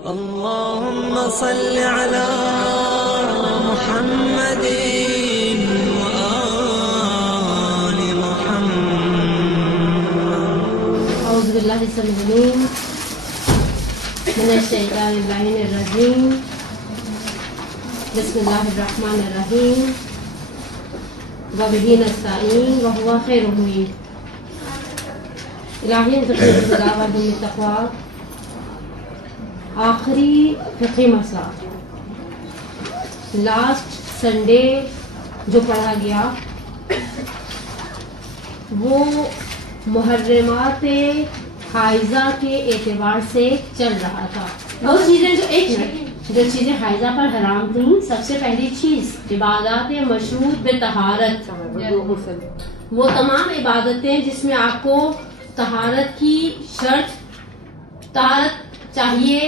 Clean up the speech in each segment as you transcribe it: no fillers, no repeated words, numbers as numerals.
اللهم صل على محمد وآل محمد. أعوذ بالله السميع العليم من الشيطان اللعين الرجيم. بسم الله الرحمن الرحيم. وبه نستعين وهو خير المعين. الہی التقوی. آخری فقہی مسئلہ لاسٹ سنڈے جو پڑھا گیا وہ محرمات حائضہ کے اعتبار سے چل رہا تھا. وہ چیزیں جو چیزیں حائضہ پر حرام تھیں، سب سے پہلی چیز عبادات مشروط بطہارت، وہ تمام عبادتیں جس میں آپ کو طہارت کی شرط، طہارت چاہیے.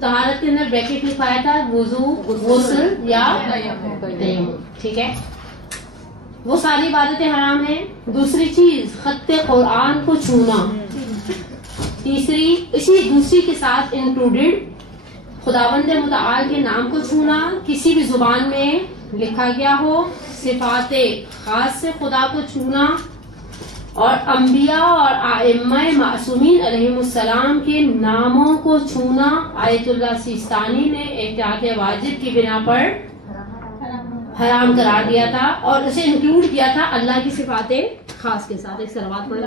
طہارت کے اندر بریکٹ لکھوایا تھا وضو، غسل یا تیمم، ٹھیک ہے، وہ ساری عبادتیں حرام ہیں. دوسری چیز خط قرآن کو چھونا. تیسری دوسری کے ساتھ انکلوڈیڈ خداوند متعال کے نام کو چھونا، کسی بھی زبان میں لکھا گیا ہو، صفات خاص سے خدا کو چھونا، اور انبیاء اور ائمہ معصومین علیہم السلام کے ناموں کو چھونا آیت اللہ سیستانی نے احتیاط واجب کی بنا پر حرام قرار دیا تھا، اور اسے انکلوڈ کیا تھا اللہ کی صفات خاص کے ساتھ. ایک صلوات پڑھیں.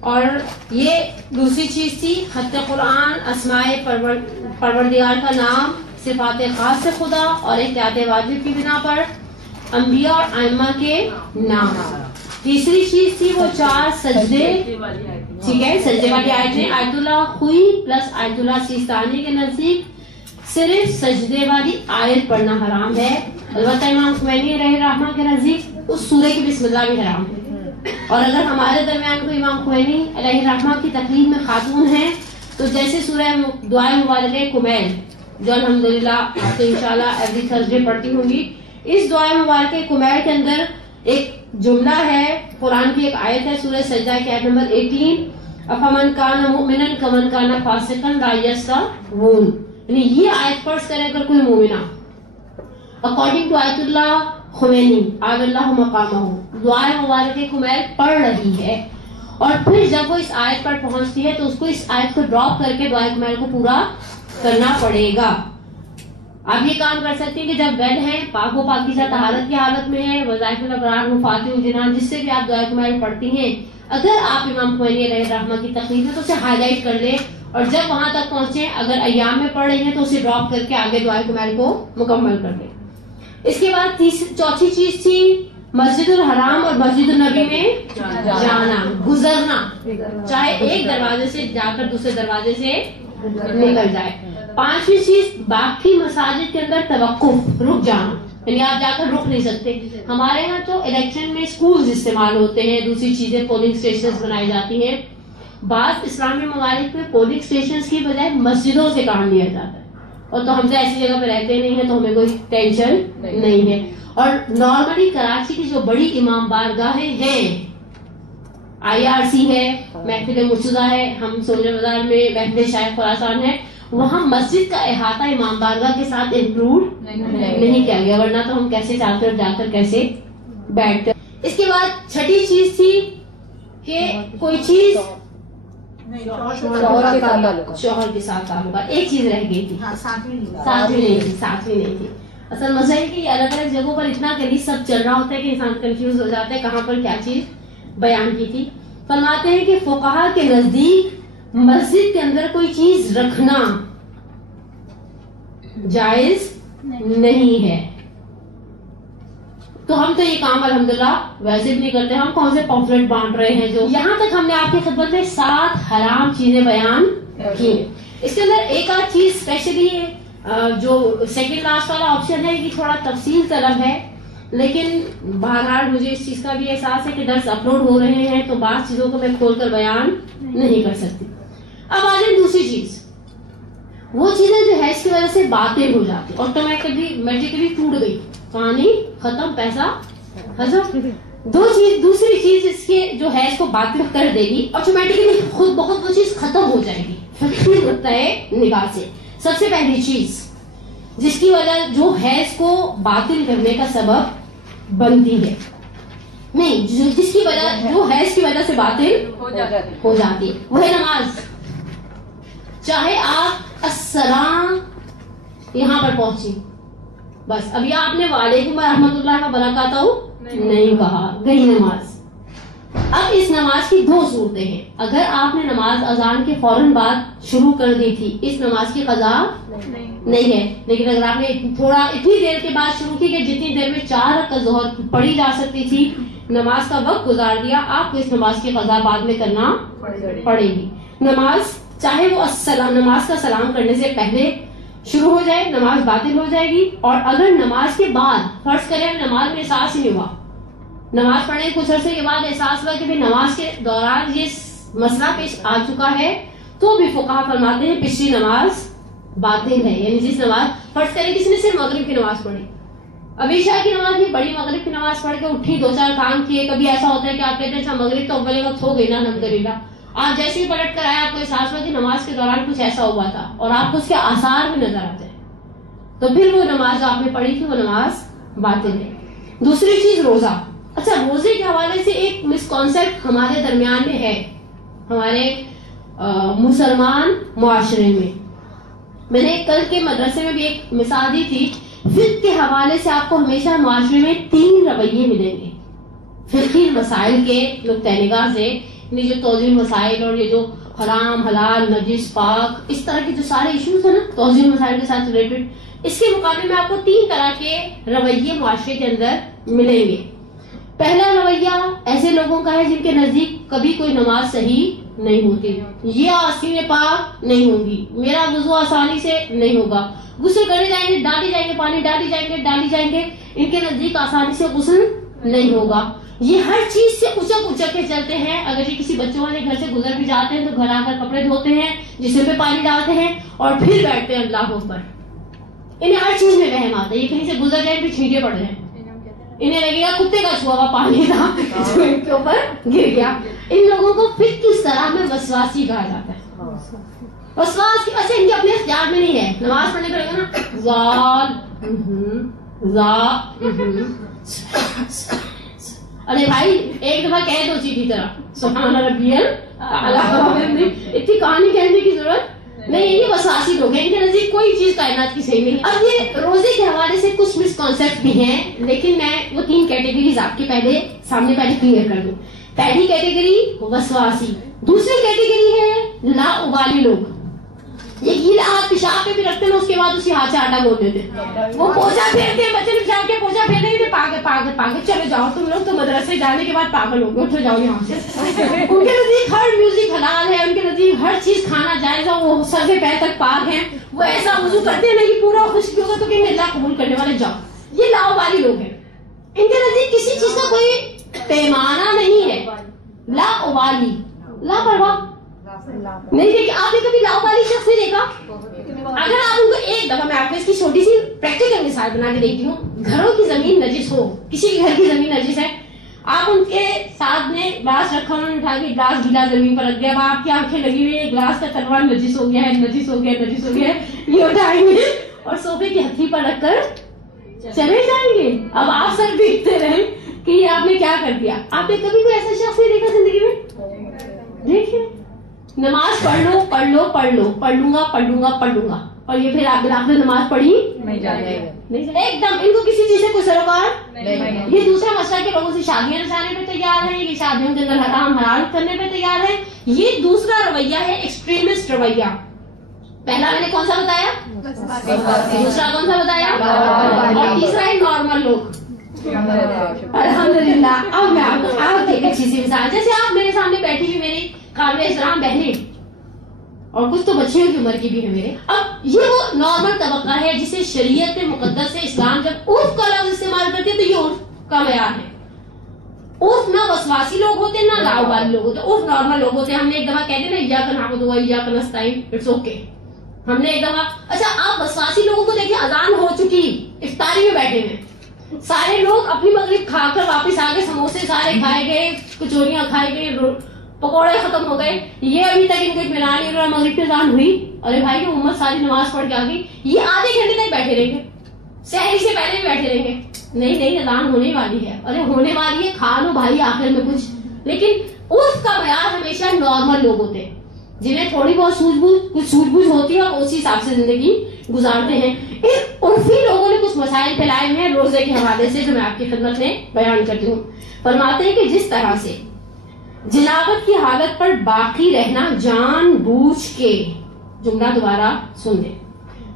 اور یہ دوسری چیز تھی خط قرآن، اسماء پروردگار کا نام، صفات خاص سے خدا، اور احتیاط واجب کی بنا پر انبیاء اور ائمہ کے نام. تیسری چیز تھی وہ 4 سجدے، ٹھیک ہے، سجدے والی آیتیں. آیت اللہ خوئی پلس آیت اللہ سیستانی کے نزدیک صرف سجدے والی آیت پڑھنا حرام ہے. البتہ امام خمینی رحمہ رحمہ کے نزدیک اس سورہ کی بسم اللہ بھی حرام ہے. اور اگر ہمارے درمیان کوئی امام خمینی علیہ رحمہ کی تقلید میں خاتون ہیں تو جیسے سورہ دعائے مبارکہ کمیل جو الحمدللہ آپ تو انشاءاللہ ایوری تھرسڈے پڑھتی ہوں گی، اس دعائے مبارکہ کمیل کے اندر ایک جملہ ہے، قرآن کی ایک آیت ہے، سورہ سجدہ کی آیت نمبر 18، افمن کان مؤمنا کمن کان فاسقا لا یستوون. یعنی یہ آیت پڑھ کر اگر کوئی مومنہ اکارڈنگ ٹو آیت اللہ خمینی عاد اللہ مقامہ دعائے مبارکہ کمیل پڑھ رہی ہے، اور پھر جب وہ اس آیت پر پہنچتی ہے تو اس کو اس آیت کو ڈراپ کر کے دعائے کمیل کو پورا کرنا پڑے گا. آپ یہ کام کر سکتے ہیں کہ جب ویل ہیں، پاک و پاکیزہ طہارت کی حالت میں ہے، وظائف الابرار، مفاتیح الجنان، جس سے بھی آپ دعائے کمیل پڑھتی ہیں، اگر آپ امام خمینی علیہ رحمہ کی تقلید میں تو اسے ہائی لائٹ کر لیں، اور جب وہاں تک پہنچے اگر ایام میں پڑھ رہی ہیں تو اسے ڈراپ کر کے آگے دعائے کمیل کو مکمل کر لیں. اس کے بعد چوتھی چیز تھی مسجد الحرام اور مسجد النبی میں جانا، گزرنا، چاہے ایک دروازے سے جا کر دوسرے دروازے سے نکل جائے. پانچویں چیز باقی مساجد کے اندر توقف، رک جانا، یعنی آپ جا کر رک نہیں سکتے. ہمارے یہاں تو الیکشن میں سکولز استعمال ہوتے ہیں، دوسری چیزیں پولنگ اسٹیشنز بنائی جاتی ہیں. بعض اسلامی ممالک میں پولنگ اسٹیشنز کی بجائے مسجدوں سے کام لیا جاتا ہے، اور تو ہم سے ایسی جگہ پہ رہتے نہیں ہیں تو ہمیں کوئی ٹینشن نہیں ہے. اور نارملی کراچی کی جو بڑی امام بارگاہیں ہیں، IRC ہے، محفل مرتضیٰ ہے، ہم سولر بازار میں محفل شیخ خراسان ہے، وہاں مسجد کا احاطہ امام بارگاہ کے ساتھ انکلوڈ نہیں کیا گیا، ورنہ تو ہم کیسے جا کر کیسے بیٹھتے. اس کے بعد چھٹی چیز تھی کہ کوئی چیز شوہر کے ساتھ تعلقات. ایک چیز رہ گئی تھی، ساتویں نہیں تھی. اصل مسئلہ ہے کہ الگ الگ جگہوں پر اتنا غلیظ سب چل رہا ہوتا ہے کہ انسان کنفیوز ہو جاتا ہے کہاں پر کیا چیز بیان کی تھی. فرماتے ہیں کہ فقہا کے نزدیک مسجد کے اندر کوئی چیز رکھنا جائز نہیں ہے. تو ہم تو یہ کام الحمدللہ ویسے بھی نہیں کرتے، ہم کون سے پمفلٹ بانٹ رہے ہیں. جو یہاں تک ہم نے آپ کی خدمت میں 7 حرام چیزیں بیان کی. اس کے اندر ایک آدھ چیز اسپیشلی جو سیکنڈ لاسٹ والا آپشن ہے یہ تھوڑا تفصیل طلب ہے، لیکن بہرحال مجھے اس چیز کا بھی احساس ہے کہ درس اپلوڈ ہو رہے ہیں تو بعض چیزوں کو میں کھول کر بیان نہیں کر سکتی. اب آ جائیں دوسری چیز، وہ چیزیں جو ہے اس کی وجہ سے باطل ہو جاتی، آٹومیٹکلی ٹوٹ گئی. کہانی ختم, پیسہ حضر. دوسری چیز اس کے جو ہے اس کو باطل کر دے گی, آٹومیٹکلی خود بخود وہ چیز ختم ہو جائے گی فقیر نقطۂ نگاہ سے. سب سے پہلی چیز جس کی وجہ جو حیض کو باطل کرنے کا سبب بنتی ہے, نہیں جس کی وجہ جو حیض کی وجہ سے باطل ہو جاتی ہے, وہ ہے نماز. چاہے آپ السلام یہاں پر پہنچی, بس ابھی آپ نے وعلیکم ورحمۃ اللہ وبرکاتہ نہیں کہا, گئی نماز. اب اس نماز کی دو صورتیں ہیں. اگر آپ نے نماز اذان کے فوراً بعد شروع کر دی تھی, اس نماز کی قضا نہیں ہے. لیکن اگر آپ نے اتنی دیر کے بعد شروع کی کہ جتنی دیر میں 4 رکعت ظہر پڑھی جا سکتی تھی, نماز کا وقت گزار دیا, آپ کو اس نماز کی قضا بعد میں کرنا پڑے گی. نماز چاہے وہ نماز کا سلام کرنے سے پہلے شروع ہو جائے, نماز باطل ہو جائے گی. اور اگر نماز کے بعد فرض کریں نماز میں احساس ہی نہیں ہوا, نماز پڑھنے کچھ عرصے کے بعد احساس ہوا کہ نماز کے دوران یہ مسئلہ پیش آ چکا ہے, تو بھی فقہا فرماتے ہیں پچھلی نماز باطل ہے. یعنی جس نماز فرض کریں کسی نے صرف مغرب کی نماز پڑھی, ابھی عشاء کی نماز کی بڑی, مغرب کی نماز پڑھ کے اٹھی, 2-4 کام کیے. کبھی ایسا ہوتا ہے کہ آپ کہتے ہیں اچھا مغرب تو اول وقت ہو گئی نا الحمدللہ, آپ جیسے ہی پلٹ کر آئے آپ کو احساس ہوا کہ نماز کے دوران کچھ ایسا ہوا تھا اور آپ کو اس کے آثار بھی نظر آتے ہیں, تو پھر وہ نماز جو آپ نے پڑھی تھی وہ نماز باطل ہے. دوسری چیز روزہ. اچھا روزے کے حوالے سے ایک مسکانسیپٹ ہمارے درمیان میں ہے, ہمارے مسلمان معاشرے میں. میں نے کل کے مدرسے میں بھی ایک مثال دی تھی. فقہ کے حوالے سے آپ کو ہمیشہ معاشرے میں 3 رویے ملیں گے فقہی مسائل کے نقطۂ نگاہ سے. جو توضیح مسائل اور یہ جو حرام حلال نجس پاک اس طرح کے جو سارے ایشوز ہیں نا توضیح مسائل کے ساتھ ریلیٹڈ, اس کے مقابلے میں آپ کو 3 طرح کے رویے معاشرے کے اندر ملیں گے. پہلا رویہ ایسے لوگوں کا ہے جن کے نزدیک کبھی کوئی نماز صحیح نہیں ہوتی, یہ آستین پاک نہیں ہوگی, میرا وضو آسانی سے نہیں ہوگا, غسل کرے جائیں گے ڈالی جائیں گے, پانی ڈالی جائیں گے, ان کے نزدیک آسانی سے غسل نہیں ہوگا. یہ ہر چیز سے اچک کے چلتے ہیں. اگر یہ کسی بچوں والے گھر سے گزر بھی جاتے ہیں تو گھر آ کر کپڑے دھوتے ہیں, جسم پہ پانی ڈالتے ہیں اور پھر بیٹھتے ہیں اللہ پر. انہیں ہر چیز میں وہم آتا ہے, یہ کہیں سے گزر جائیں پھر چھینٹے پڑ جائیں, انہیں لگے گا کتے کا چھوا ہوا پانی تھا جو ان کے اوپر گر گیا. ان لوگوں کو پھر کس طرح میں وسواسی کہا جاتا ہے. وسواس اچھا ان کے اپنے اختیار میں نہیں ہے, نماز پڑھنے پڑے گا نا ارے بھائی ایک دفعہ کہہ دو چیز کی طرح سبحان ربی الاعلی, اتنی کہانی کہنے کی ضرورت نہیں. یہ وسواسی لوگ ہیں, ان کے نزدیک کوئی چیز کائنات کی صحیح نہیں. اب یہ روزے کے حوالے سے کچھ مسکانسیپٹ بھی ہیں, لیکن میں وہ 3 کیٹیگریز آپ کے پہلے کلیئر کر دوں. پہلی کیٹیگری وسواسی, دوسری کیٹیگری ہے لا ابالی لوگ. یہ گیلا ہاتھ پیشاب پہ بھی رکھتے ہیں, اس کے بعد اسی ہاتھ سے آٹا گوندھ دیتے ہیں, وہ پوچھا پھیرتے ہیں, بچے پیشاب کے پوچھا پھیرنے کے پاگل چلے جاؤ تم لوگ, تو مدرسے جانے کے بعد پاگل ہو گئے, اٹھو جاؤ یہاں سے. ان کے نزدیک ہر میوزک حلال ہے, ان کے نزدیک ہر چیز کھانا جائز ہے, وہ سر سے پیر تک پاک ہیں, وہ ایسا وضو کرتے ہیں نہیں پورا خشک ہوگا تو کہ اللہ قبول کرنے والے جاؤ. یہ لاؤبالی لوگ ہیں, ان کے نزدیک کسی چیز کا کوئی پیمانہ نہیں ہے. لاؤبالی, لاپرواہ نہیں. دیکھیے آپ نے کبھی لاؤبالی شخص نہیں دیکھا. اگر آپ ان کو ایک دفعہ, میں آپ کو اس کی چھوٹی سی پریکٹیکل مثال بنا کے دیکھتی ہوں. گھروں کی زمین نجس ہو, کسی کے گھر کی زمین نجس ہے, آپ ان کے ساتھ میں گلاس رکھا, انہوں نے اٹھا کے گلاس گیلا زمین پر رکھ دیا, اب آپ کی آنکھیں لگی ہوئی ہے, گلاس کا تلوار نجس ہو گیا ہے, یہ اٹھائیں گے اور صوفے کی ہتھی پر رکھ کر چلے جائیں گے. اب آپ سر دیکھتے رہیں کہ یہ آپ نے کیا کر دیا. آپ نے کبھی کوئی ایسا شخص نہیں دیکھا زندگی میں؟ دیکھیے نماز پڑھ لوں گا اور یہ پھر آپ بالآخر نماز پڑھی نہیں جاتے, ایک دم ان کو کسی چیز سے کوئی سروکار نہیں. یہ دوسرا مسئلہ کہ لوگوں سے شادیاں رچانے پہ تیار ہیں, یہ شادیوں کے اندر حرام حلال کرنے پہ تیار ہیں. یہ دوسرا رویہ ہے ایکسٹریمسٹ رویہ. پہلا میں نے کون سا بتایا, دوسرا کون سا بتایا, اور تیسرا ہے نارمل لوگ. الحمدللہ. اب میں آپ ایک اچھی سی مثال, جیسے آپ میرے سامنے بیٹھی ہوئی میری قابل احترام بہنیں, اور کچھ تو بچیوں کی عمر کی بھی ہے میرے. اب یہ وہ نارمل طبقہ ہے جسے شریعت مقدس سے اسلام جب عرف کا لفظ استعمال کرتے ہیں تو یہ عرف کا معیار ہے. عرف نہ وسواسی لوگ ہوتے ہیں نہ لاؤبالی لوگ ہوتے ہیں, عرف نارمل لوگ ہوتے ہیں. ہم نے ایک دفعہ کہتے ہیں نا ایاک نعبد و ایاک نستعین, اٹس اوکے. ہم نے ایک دفعہ, اچھا آپ وسواسی لوگوں کو دیکھیں, اذان ہو چکی, افطاری میں بیٹھے ہیں, سارے لوگ اپنی مغرب کھا کر واپس آ گئے, سموسے سارے کھائے گئے, کچوریاں کھائے گئے, پکوڑے ختم ہو گئے, یہ ابھی تک ان کو اطمینان نہیں رہا. مغرب کی اذان ہوئی, ارے بھائی امت ساری نماز پڑھ کے آ گئی, یہ آدھے گھنٹے تک بیٹھے رہیں گے, سحری سے پہلے بھی بیٹھے رہیں گے. نہیں اذان ہونے والی ہے, ارے ہونے والی ہے, کھا لو بھائی آخر میں کچھ. لیکن اس کا معیار ہمیشہ نارمل لوگ ہوتے ہیں جنہیں تھوڑی بہت سوجھ بوجھ ہوتی ہے اور اسی حساب سے زندگی گزارتے ہیں. ان عرفی لوگوں نے کچھ مسائل پھیلائے ہیں روزے کے حوالے سے جو میں آپ کی خدمت میں بیان کرتی ہوں. فرماتے ہیں کہ جس طرح سے جنابت کی حالت پر باقی رہنا جان بوجھ کے, جملہ دوبارہ سن لیں,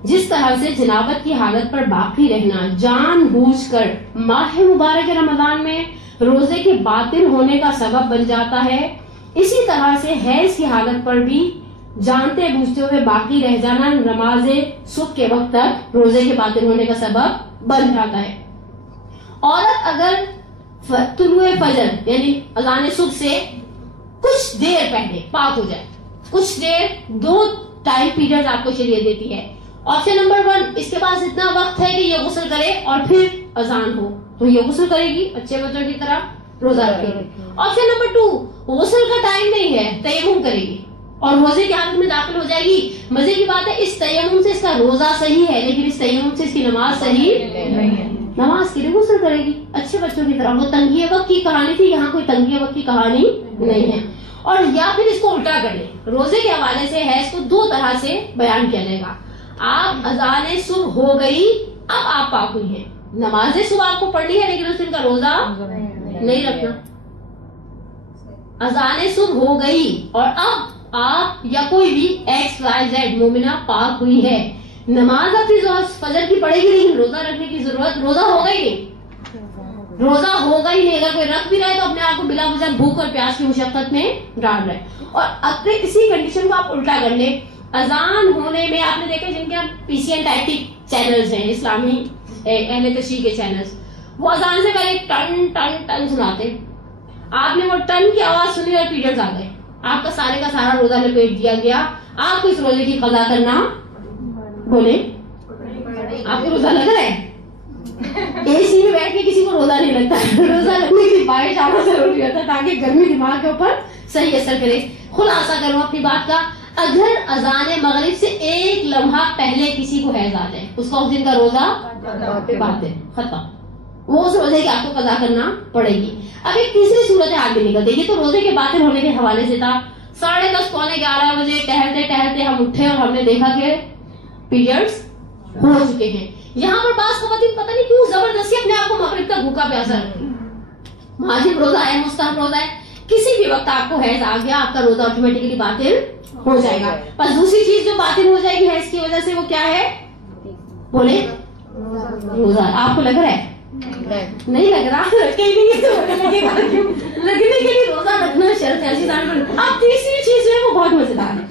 جس طرح سے جنابت کی حالت پر باقی رہنا جان بوجھ کر ماہ مبارک رمضان میں روزے کے باطل ہونے کا سبب بن جاتا ہے, اسی طرح سے حیض کی حالت پر بھی جانتے بوجھتے ہوئے باقی رہ جانا نماز صبح کے وقت تک روزے کے باطل ہونے کا سبب بن جاتا ہے. عورت اگر طلوع فجر یعنی اذان صبح سے کچھ دیر پہلے پاک ہو جائے, کچھ دیر, 2 ٹائم پیریڈ آپ کو شریعت دیتی ہے. آپشن نمبر 1, اس کے پاس اتنا وقت ہے کہ یہ غسل کرے اور پھر اذان ہو تو یہ غسل کرے گی, اچھے بچوں کی طرح روزہ رکھے گی. آپشن نمبر 2, غسل کا ٹائم نہیں ہے, تیمم کرے گی اور روزے کی حالت میں داخل ہو جائے گی. مزے کی بات ہے اس تیمم سے اس کا روزہ صحیح ہے, لیکن اس تیمم سے اس کی نماز صحیح نہیں ہے. نماز کے لیے غسل کرے گی اچھے بچوں کی طرح. وہ تنگی وقت کی کہانی تھی, یہاں کوئی تنگی وقت کی کہانی نہیں ہے. اور یا پھر اس کو الٹا کر لیں, روزے کے حوالے سے حیض کو 2 طرح سے بیان کیا جائے گا. آپ اذان صبح ہو گئی, اب آپ پاک ہوئی ہیں, نماز صبح آپ کو پڑھنی ہے لیکن اس دن کا روزہ نہیں رکھنا. اذان صبح ہو گئی اور اب آپ یا کوئی بھی XYZ مومنہ پاک ہوئی ہے, نماز اپنی فجر کی پڑھے گی لیکن روزہ رکھنے کی ضرورت, روزہ ہوگا ہی نہیں, روزہ ہوگا ہی نہیں. اگر کوئی رکھ بھی رہے تو اپنے آپ کو بلا وجہ بھوک اور پیاس کی مشقت میں ڈال رہے. اور اگر اسی کنڈیشن کو آپ الٹا کر لیں, اذان ہونے میں آپ نے دیکھا جن کے PCN ٹائپک چینلز ہیں, اسلامی اہل تشریح کے چینلز, وہ اذان سے پہلے ٹن ٹن ٹن سناتے. آپ نے وہ ٹن کی آواز سنی اور پیریڈز آ گئے, آپ کا سارا روزہ لپیٹ دیا گیا. آپ کو اس روزے کی قضا کرنا, بولے آپ کو روزہ لگ رہا ہے؟ AC میں بیٹھ کے کسی کو روزہ نہیں لگتا, روزہ لگنے کی بارش آنا ضروری ہوتا ہے تاکہ گرمی دماغ کے اوپر صحیح اثر کرے. خلاصہ کروں اپنی بات کا, اگر اذان مغرب سے 1 لمحہ پہلے کسی کو حیض آ جائے, اس کا اس دن کا روزہ باطل, ختم, وہ اس روزے کی آپ کو قضا کرنا پڑے گی. اب ایک تیسری صورت حال بھی نکل دیکھیے, تو روزے کے باطل ہونے کے حوالے سے تھا 10:30 پونے 11 بجے ٹہلتے ہم اٹھے اور ہم نے دیکھا کہ پیریڈز ہو چکے ہیں. یہاں پر بعض خواتین پتہ نہیں کیوں زبردستی اپنے آپ کو مغرب تک بھوکا پیاسا رکھتی. واجب روزہ ہے, مستحب روزہ ہے, کسی بھی وقت آپ کو حیض آ گیا آپ کا روزہ آٹومیٹکلی باطل ہو جائے گا. پر دوسری چیز جو باطل ہو جائے گی حیض کی وجہ سے وہ کیا ہے, بولے روزہ. آپ کو لگ رہا ہے؟ نہیں لگ رہا, لگنے کے لیے روزہ رکھنا شرط ہے. اب تیسری چیز جو ہے وہ بہت مزیدار ہے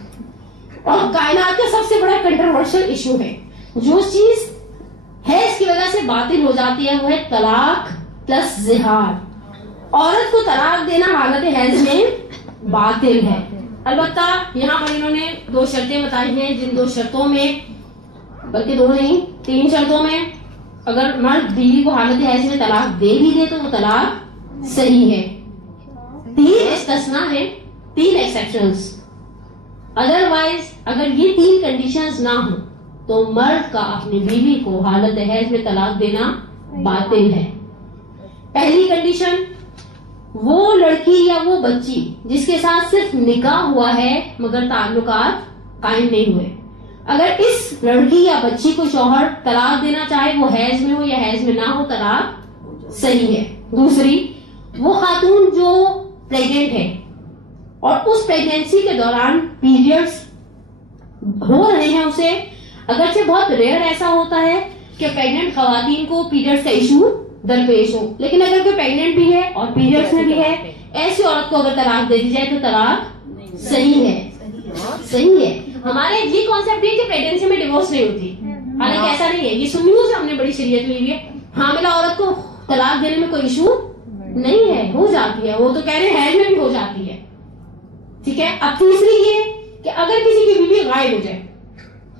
اور کائنات کا سب سے بڑا کنٹروورشل ایشو ہے. جو چیز حیض کی وجہ سے باطل ہو جاتی ہے وہ ہے طلاق پلس زہار. عورت کو طلاق دینا حالت حیض میں باطل ہے. البتہ یہاں پر انہوں نے 2 شرطیں بتائی ہیں, جن 2 شرطوں میں, بلکہ 2 نہیں 3 شرطوں میں اگر مرد بیوی کو حالت حیض میں طلاق دے بھی دے تو وہ طلاق صحیح ہے. 3 استثناء ہیں, 3 ایکسیپشنز. ادروائز اگر یہ 3 کنڈیشنز نہ ہوں تو مرد کا اپنی بیوی کو حالت حیض میں طلاق دینا باطل ہے. پہلی کنڈیشن, وہ لڑکی یا وہ بچی جس کے ساتھ صرف نکاح ہوا ہے مگر تعلقات قائم نہیں ہوئے, اگر اس لڑکی یا بچی کو شوہر طلاق دینا چاہے وہ حیض میں ہو یا حیض میں نہ ہو, طلاق صحیح ہے. دوسری, وہ خاتون جو پریگننٹ ہے اور اس پریگنینسی کے دوران پیریڈز ہو رہے ہیں اسے, اگرچہ بہت ریئر ایسا ہوتا ہے کہ پریگننٹ خواتین کو پیریڈز کا ایشو درپیش ہو, لیکن اگر کوئی پریگننٹ بھی ہے اور پیریڈز میں بھی ہے, ایسی عورت کو اگر طلاق دے دی جائے تو طلاق صحیح ہے. صحیح ہے. ہمارے یہ کانسیپٹ ہے کہ پریگننسی میں ڈیورس نہیں ہوتی, حالانکہ ایسا نہیں ہے. یہ سنیوں سے ہم نے بڑی شریعت لی ہے. حاملہ عورت کو طلاق دینے میں کوئی ایشو نہیں ہے, ہو جاتی ہے, وہ تو کہہ رہے ہیں حیض میں بھی ہو جاتی ہے. ٹھیک ہے. اب تیسری یہ کہ اگر کسی کی بیوی غائب ہو جائے,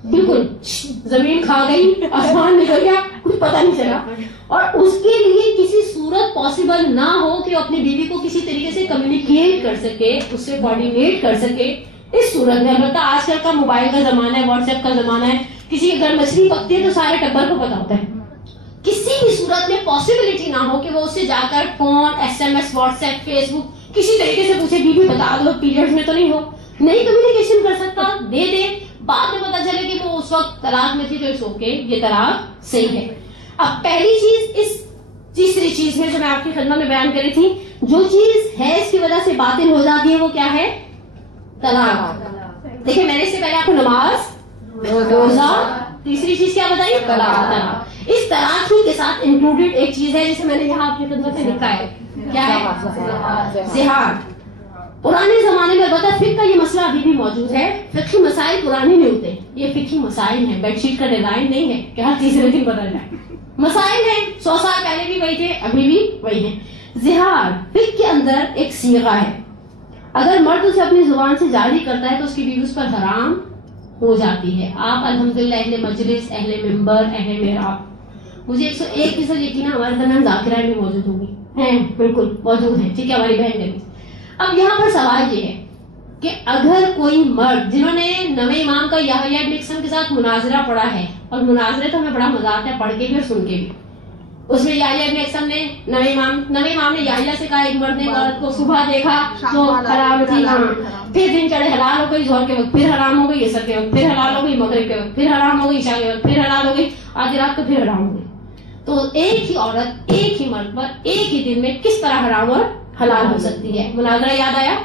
بالکل زمین کھا گئی, آسمان نکل گیا, کچھ پتہ نہیں چلا, اور اس کے لیے کسی صورت پاسبل نہ ہو کہ اپنی بیوی کو کسی طریقے سے کمیونیکیٹ کر سکے, اس سے کوآرڈینیٹ کر سکے. اس صورت میں البتہ آج کل کا موبائل کا زمانہ ہے, واٹس ایپ کا زمانہ ہے, کسی کے گھر مچھلی پکتی ہے تو سارے ٹبر کو پتا ہوتا ہے. کسی بھی صورت میں پاسبلٹی نہ ہو کہ وہ اس سے جا کر phone, S M S, WhatsApp, Facebook کسی طریقے سے پوچھے بیوی بتا دو پیریڈز میں تو نہیں ہو, نہیں کمیونیکیشن کر سکتا, دے دے, بعد میں پتا چلے کہ وہ اس وقت طلاق میں تھی تو اٹس اوکے, یہ طلاق صحیح ہے. اب پہلی چیز اس تیسری چیز میں جو میں آپ کی خدمت میں بیان کری تھی, جو چیز حیض کی وجہ سے باطل ہو جاتی ہے وہ کیا ہے؟ طلاق. دیکھیں میں نے اس سے پہلے آپ کو نماز, روزہ, تیسری چیز کیا بتائی؟ طلاق. اس طلاق ہی کے ساتھ انکلوڈیڈ ایک چیز ہے جسے میں نے یہاں آپ کی خدمت میں لکھا ہے, کیا ہے؟ زہار. پرانے زمانے میں البتہ فقہ کا یہ مسئلہ ابھی بھی موجود ہے. فقہی مسائل پرانے نہیں ہوتے, یہ فقہی مسائل ہیں, بیڈ شیٹ کا ڈیزائن نہیں ہے کہ ہر تیسرے دن بدل جائے. مسائل ہیں, 100 سال پہلے بھی وہی تھے, ابھی بھی وہی ہیں. زہار فقہ کے اندر ایک صیغہ ہے, اگر مرد اسے اپنی زبان سے جاری کرتا ہے تو اس کی بیوی اس پر حرام ہو جاتی ہے. آپ الحمدللہ اہل مجلس, اہل منبر, اہل محراب, مجھے 101% یقین ہے ہمارے درمیان ذاکرہ بھی موجود ہوں گی, ہیں بالکل موجود ہیں, ٹھیک ہے, ہماری بہن نے. اب یہاں پر سوال یہ ہے کہ اگر کوئی مرد جنہوں نے نویں امام کا یحییٰ ابن اقسم کے ساتھ مناظرہ پڑھا ہے, اور مناظرے تو ہمیں بڑا مزہ آتا ہے پڑھ کے بھی اور سن کے بھی, اس میں یحییٰ ابن اقسم نے نویں امام نے یحییٰ سے کہا ایک مرد نے عورت کو صبح دیکھا تو حرام تھی, پھر دن چڑھے حلال ہو گئی, ظہر کے وقت پھر حرام ہو گئی, عصر کے وقت پھر حلال ہو گئی, مغرب کے وقت پھر حرام ہو گئی, عشاء کے وقت پھر حلال ہو گئی, آدھی رات کو پھر حرام ہو گئی. تو ایک ہی عورت ایک ہی مرد پر ایک ہی دن میں کس طرح حرام اور حلال ہو سکتی ہے؟ مناظرہ یاد آیا؟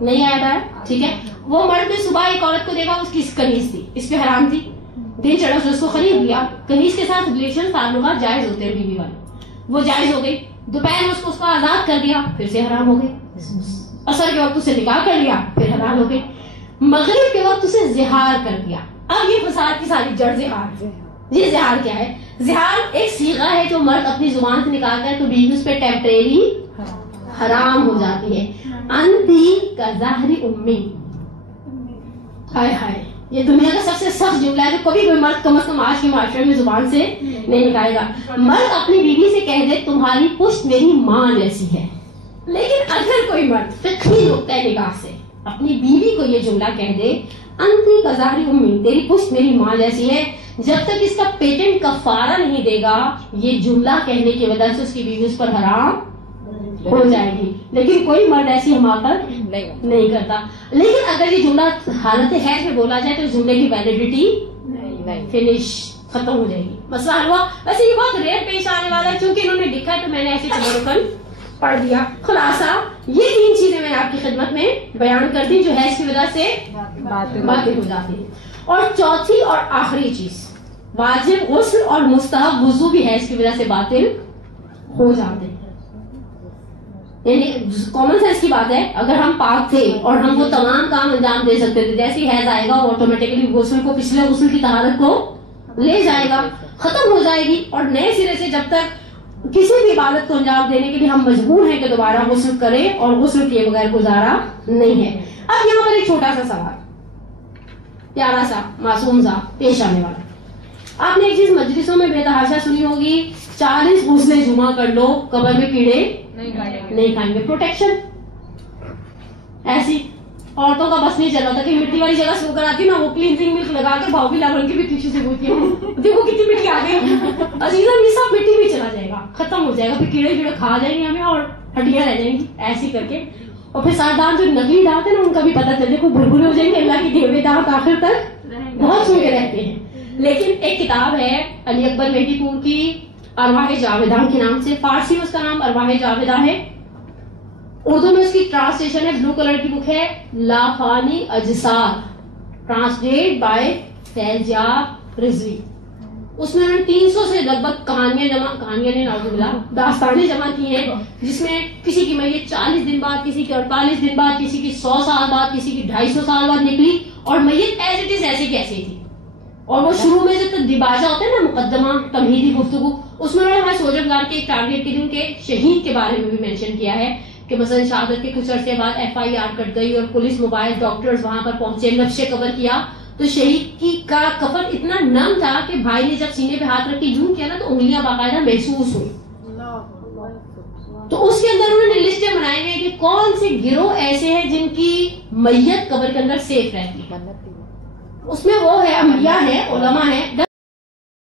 نہیں یاد آیا؟ ٹھیک ہے. وہ مرد نے صبح ایک عورت کو دیکھا, اس کی کنیز تھی, اس پہ حرام تھی, دن چڑھا اس کو خرید لیا, کنیز کے ساتھ ریلیشن تعلقات جائز ہوتے ہیں بیوی والے, وہ جائز ہو گئی. دوپہر میں اس کو آزاد کر دیا, پھر سے حرام ہو گئی. عصر کے وقت اسے نکاح کر لیا, پھر حلال ہو گئی. مغرب کے وقت اسے زہار کر دیا. اب یہ فساد کی ساری جڑ زہار. یہ زہار کیا ہے؟ زہار ایک صیغہ ہے جو مرد اپنی زبان سے نکالتا ہے تو بیوی اس پہ ٹیمپریری حرام ہو جاتی ہے. انتی کا ظاہری امی, ہائے ہائے, یہ دنیا کا سب سے سخت جملہ ہے جو کبھی کوئی مرد کم از کم آج کے معاشرے میں زبان سے نہیں نکالے گا. مرد اپنی بیوی سے کہہ دے تمہاری پشت میری ماں جیسی ہے. لیکن اگر کوئی مرد فقہی نقطہ نگاہ سے اپنی بیوی کو یہ جملہ کہہ دے انتی کا ظاہری امی, تیری پشت میری ماں جیسی ہے, جب تک اس کا پیٹنٹ کفارہ نہیں دے گا یہ جملہ کہنے کی وجہ سے اس کی بیوی اس پر حرام ہو جائے گی. لیکن کوئی مرد ایسی حماقت نہیں کرتا. لیکن اگر یہ جملہ حالت حیض میں بولا جائے تو اس جملے کی ویلیڈیٹی فنش, ختم ہو جائے گی, مسئلہ حل ہوا. ویسے یہ بہت ریئر پیش آنے والا ہے, چونکہ انہوں نے لکھا ہے تو میں نے ایسے تبرکن پڑھ دیا. خلاصہ یہ 3 چیزیں میں نے آپ کی خدمت میں بیان کر دی جو حیض کی وجہ سے باطل ہو جاتی ہے. اور چوتھی اور آخری چیز, واجب غسل اور مستحب وضو بھی حیض کی وجہ سے باطل ہو جاتے ہیں. یعنی کامن سینس کی بات ہے, اگر ہم پاک تھے اور ہم وہ تمام کام انجام دے سکتے تھے, جیسے حیض آئے گا وہ آٹومیٹکلی غسل کو, پچھلے غسل کی طہارت کو لے جائے گا, ختم ہو جائے گی, اور نئے سرے سے جب تک کسی بھی عبادت کو انجام دینے کے لیے ہم مجبور ہیں کہ دوبارہ غسل کریں, اور غسل کیے بغیر گزارا نہیں ہے. اب یہاں پر ایک چھوٹا سا سوال, پیارا سا معصوم سا پیش آنے والا. آپ نے ایک چیز مجلسوں میں بے تحاشا سنی ہوگی, 40 غسل جمعہ کر لو قبر میں کیڑے نہیں کھائیں گے. پروٹیکشن ایسی عورتوں کا بس نہیں چل رہا تھا کہ مٹی والی جگہ سو کر آتی نا, وہ کلینزنگ ملک لگا کے بھاؤ بھی لاگن کی بھی ٹیشو سے پوچھتی ہوں, دیکھو کتنی مٹی آ گئی, عزیزاً یہ سب مٹی میں چلا جائے گا, ختم ہو جائے گا, پھر کیڑے کھا جائیں گے ہمیں اور ہڈیاں رہ جائیں گی ایسی کر کے. اور پھر سردار جو نقلی دانت ہے نا ان کا بھی پتہ چل جائے, کوئی بھربھرے ہو جائیں گے, اللہ کی دیے ہوئے دانت آخر تک بہت سن کے رہتے ہیں. لیکن ایک کتاب ہے علی اکبر مہدی پور کی, ارواح جاویدہ کے نام سے, فارسی میں اس کا نام ارواح جاویدہ ہے, اردو میں اس کی ٹرانسلیشن ہے, بلو کلر کی بک ہے, لافانی اجساد, ٹرانسلیٹ بائی فیضیاب رضوی. اس میں انہوں نے 300 سے لگ بھگ کہانیاں نے نعوذ باللہ داستانیں جمع کی ہیں, جس میں کسی کی میت 40 دن بعد, کسی کی 48 دن بعد, کسی کی 100 سال بعد, کسی کی 250 سال بعد نکلی, اور میت ایز اٹ از ایسے کی ایسے تھی. اور وہ شروع میں جو دباجہ ہوتا ہے نا, مقدمہ تمہیدی گفتگو, اس میں انہوں نے ہمارے سوجا گزار کے ایک ٹارگیٹ کے دن کے شہید کے بارے میں بھی مینشن کیا ہے کہ مثلا شہادت کے کچھ عرصے بعد FIR کٹ گئی اور پولیس موبائل ڈاکٹرز وہاں پر پہنچے, نقشے کور کیا تو شہید کی کا کفن اتنا نم تھا کہ بھائی نے جب سینے پہ ہاتھ رکھ کے یوں کیا نا تو انگلیاں باقاعدہ محسوس ہوئی. تو اس کے اندر انہوں نے لسٹیں بنائی ہوئی کہ کون سے گروہ ایسے ہیں جن کی میت قبر کے اندر سیف رہتی ہے. اس میں وہ ہے انبیاء ہے، علماء ہے.